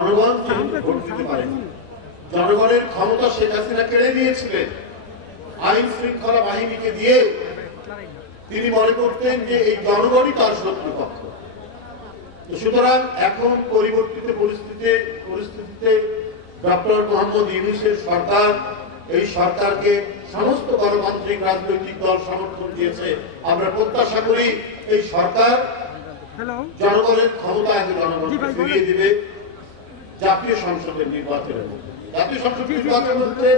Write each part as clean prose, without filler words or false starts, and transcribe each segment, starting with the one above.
জনগণ ভোট দিতে পারেনি। জনগণের ক্ষমতা শেখ হাসিনা কেড়ে নিয়েছিলেন আইন শৃঙ্খলা বাহিনীকে দিয়ে। তিনি মনে করতেন যে এই জনগণই তার শত্রুপক্ষ। সুতরাং এখন পরিবর্তিত পরিস্থিতিতে ডক্টর মোহাম্মদ ইউনূসের সরকার, এই সরকারকে সমস্ত গণতান্ত্রিক রাজনৈতিক দল সমর্থন দিয়েছে। আমরা প্রত্যাশা করি এই সরকার জনগণের ক্ষমতা আগে জনগণকে ফিরিয়ে দিবে জাতীয় সংসদের নির্বাচনের মধ্যে। জাতীয় সংসদ নির্বাচনের মধ্যে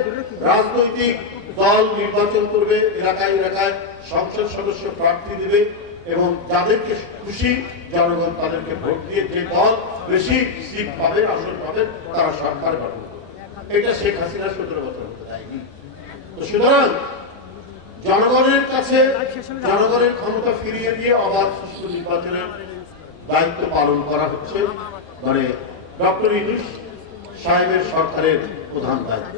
রাজনৈতিক দল নির্বাচন করবে, এলাকায় এলাকায় সংসদ সদস্য প্রার্থী দিবে এবং যাদেরকে খুশি জনগণ তাদেরকে ভোট দিয়ে যে দল বেশি সিট পাবে, আসন পাবে, তারা সরকার গঠন করবে। এটা শেখ হাসিনা 17 বছর হতে দেয়নি। সুতরাং জনগণের কাছে জনগণের ক্ষমতা ফিরিয়ে দিয়ে অবাধ সুষ্ঠু নির্বাচনের দায়িত্ব পালন করা হচ্ছে, মানে ডক্টর ইউনূস সাহেবের সরকারের প্রধান দায়িত্ব।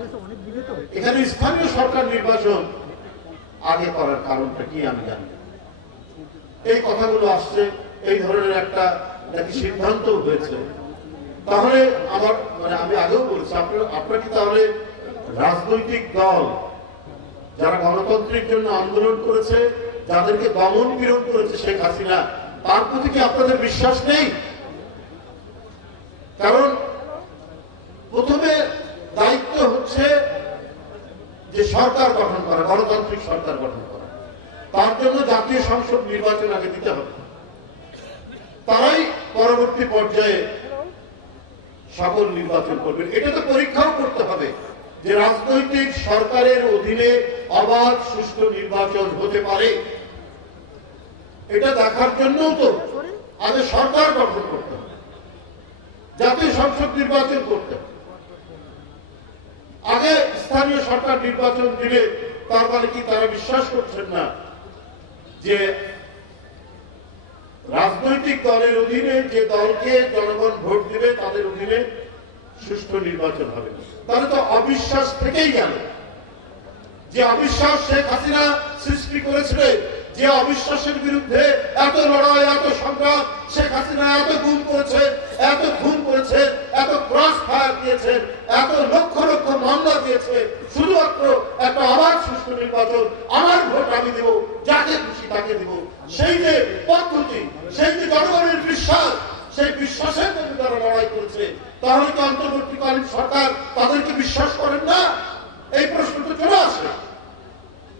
এখানে স্থানীয় সরকার নির্বাচন আগে করার কারণটা কি আমি জানি। এই কথাগুলো আসছে, এই ধরনের একটা নাকি সিদ্ধান্ত হয়েছে। তাহলে আমার আমি আগেও বলছি, আপনারা কি তাহলে রাজনৈতিক দল যারা গণতন্ত্রের জন্য আন্দোলন করেছে, যাদেরকে দমন পীড়ন করেছে শেখ হাসিনা, তার প্রতি কি আপনাদের বিশ্বাস নেই? কারণ প্রথমে দায়িত্ব হচ্ছে যে সরকার গঠন করা, গণতান্ত্রিক সরকার গঠন করা। তার জন্য জাতীয় সংসদ নির্বাচন আগে দিতে হবে। তারাই পরবর্তী পর্যায়ে সকল নির্বাচন করবেন। এটা তো পরীক্ষাও করতে হবে যে রাজনৈতিক সরকারের অধীনে অবাধ সুষ্ঠু নির্বাচন হতে পারে। এটা দেখার জন্যও তো আগে সরকার গঠন করতে হবে, জাতীয় সংসদ নির্বাচন করতে হবে। আগে স্থানীয় সরকার নির্বাচন দিলে তার মানে কি তারা বিশ্বাস করছেন না যে রাজনৈতিক দলের অধীনে যে দলকে জনগণ ভোট দিবে তাদের অধীনে সুষ্ঠু নির্বাচন হবে? তাহলে তো অবিশ্বাস থেকেই গেল। যে অবিশ্বাস শেখ হাসিনা সৃষ্টি করেছিলেন, যে অবিশ্বাসের বিরুদ্ধে এত লড়াই, এত সংগ্রাম, শেখ হাসিনা এত গুম করেছে, এত খুন করেছে, এত ক্রস ফায়ার দিয়েছে, এত লক্ষ লক্ষ মামলা দিয়েছে, শুধুমাত্র একটা অবাধ সুষ্ঠু নির্বাচন, আমার ভোট আমি দেব, যাকে খুশি তাকে দেব, সেই যে পদ্ধতি, সেই যে জনগণের বিশ্বাস, সেই বিশ্বাসের জন্য তারা লড়াই করেছে। তাহলে কি অন্তর্বর্তীকালীন সরকার তাদেরকে বিশ্বাস করেন না? এই প্রশ্ন তো চলে আসে।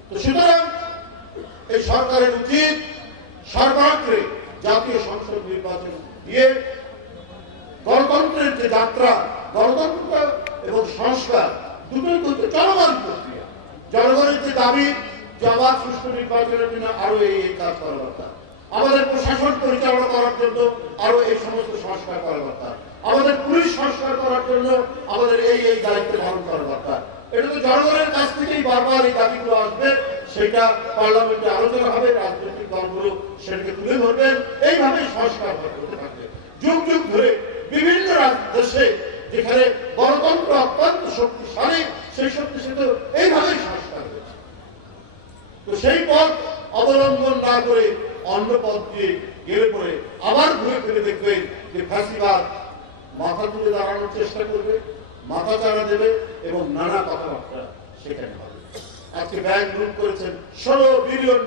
তো সুতরাং এই সরকারের উচিত সর্বাগ্রে জাতীয় সংসদ নির্বাচন দিয়ে গণতন্ত্রের যে যাত্রা, গণতন্ত্র এবং সংস্কার দুটোই কিন্তু চলমান প্রক্রিয়া। জনগণের যে দাবি অবাধ সুষ্ঠু নির্বাচনের জন্য আরো এই কাজ করা দরকার, আমাদের প্রশাসন পরিচালনা করার জন্য আরো এই সমস্ত সংস্কার করা দরকার, আমাদের পুলিশ সংস্কার করার জন্য আমাদের এই দায়িত্ব পালন করা দরকার। এটা তো জনগণের কাছ থেকেই বারবার এই দাবিগুলো আসবে, সেটা পার্লামেন্টে আলোচনা হবে, রাজনৈতিক দলগুলো সেটাকে তুলে ধরবেন, এইভাবেই সংস্কার হতে থাকবে। যুগ যুগ ধরে বিভিন্ন দেশে যেখানে গণতন্ত্র অত্যন্ত শক্তিশালী, সেই শক্তিশালী এইভাবেই সংস্কার হয়েছে। তো সেই পথ অবলম্বন না করে অন্য পথ দিয়ে গেলে পরে আবার ঘুরে ফিরে দেখবেন যে ফ্যাসিবাদ মাথা তুলে দাঁড়ানোর চেষ্টা করবে, মাথা চাড়া দেবে এবং নানা কথাবার্তা সেখানে হবে। আজকে ব্যাংক লুট করেছেন $16 বিলিয়ন।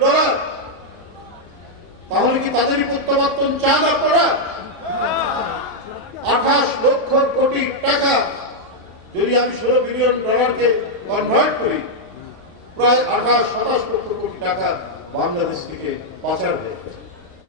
তাহলে কি তাদেরই প্রত্যাবর্তন চান আপনারা? 28 লক্ষ কোটি টাকা যদি আমি $16 বিলিয়ন কনভার্ট করি, প্রায় 28-27 লক্ষ কোটি টাকা বাংলাদেশ থেকে পাচার হয়ে গেছে।